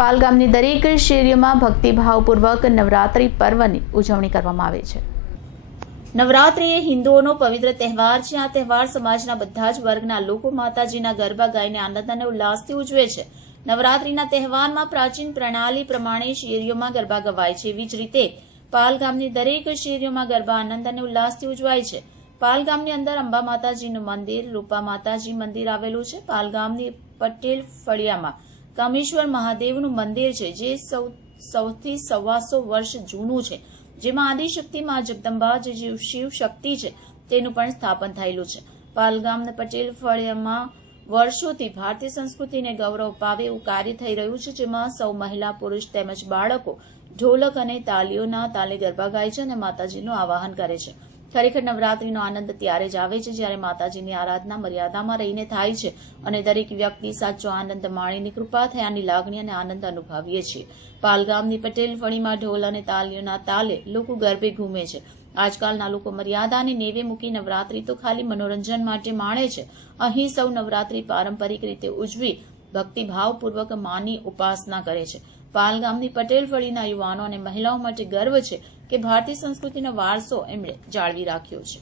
પાલગામની દરેક શેરીઓમાં ભક્તિભાવપૂર્વક નવરાત્રિ પર્વની ઉજવણી કરવામાં આવે છે. નવરાત્રિ એ હિન્દુઓનો પવિત્ર તહેવાર છે. આ તહેવાર સમાજના બધા જ વર્ગના લોકો માતાજીના ગરબા ગાઈને આનંદ અને ઉલ્લાસથી ઉજવે છે. નવરાત્રિના તહેવારમાં પ્રાચીન પ્રણાલી પ્રમાણે શેરીઓમાં ગરબા ગવાય છે. એવી જ રીતે પાલ ગામની દરેક શેરીઓમાં ગરબા આનંદ અને ઉલ્લાસથી ઉજવાય છે. પાલ ગામની અંદર અંબા માતાજીનું મંદિર, રૂપા માતાજી મંદિર આવેલું છે. પાલ ગામની પટેલ ફળિયામાં કામેશ્વર મહાદેવનું મંદિર છે, જે સૌ, સૌથી સવાસો વર્ષ જૂનું છે. જેમાં આદિશક્તિ માં જગદંબા જે શિવ શક્તિ છે, તેનું પણ સ્થાપન થયેલું છે. પાલગામના પટેલ ફળિયામાં વર્ષોથી ભારતીય સંસ્કૃતિને ગૌરવ પાવે એવું કાર્ય થઈ રહ્યું છે, જેમાં સૌ મહિલા, પુરુષ તેમજ બાળકો ઢોલક અને તાલીઓના તાલે ગરબા ગાય છે અને માતાજીનું આવાહન કરે છે. ખરેખર નવરાત્રીનો આનંદ ત્યારે જ આવે છે જ્યારે માતાજીની આરાધના મર્યાદામાં રહીને થાય છે અને દરેક વ્યક્તિ સાચો આનંદ માણીની કૃપા થયાની લાગણી અને આનંદ અનુભવીએ છીએ. પાલગામની પટેલ ફળીમાં ઢોલ અને તાલીઓના તાલે લોકો ગરબે ઘૂમે છે. આજકાલના લોકો મર્યાદાને નેવે મૂકી નવરાત્રી તો ખાલી મનોરંજન માટે માણે છે. અહીં સૌ નવરાત્રી પારંપરિક રીતે ઉજવી ભક્તિભાવપૂર્વક માની ઉપાસના કરે છે. પાલગામની પટેલ ફળીના યુવાનો અને મહિલાઓ માટે ગર્વ છે કે ભારતીય સંસ્કૃતિનો વારસો એમણે જાળવી રાખ્યો છે.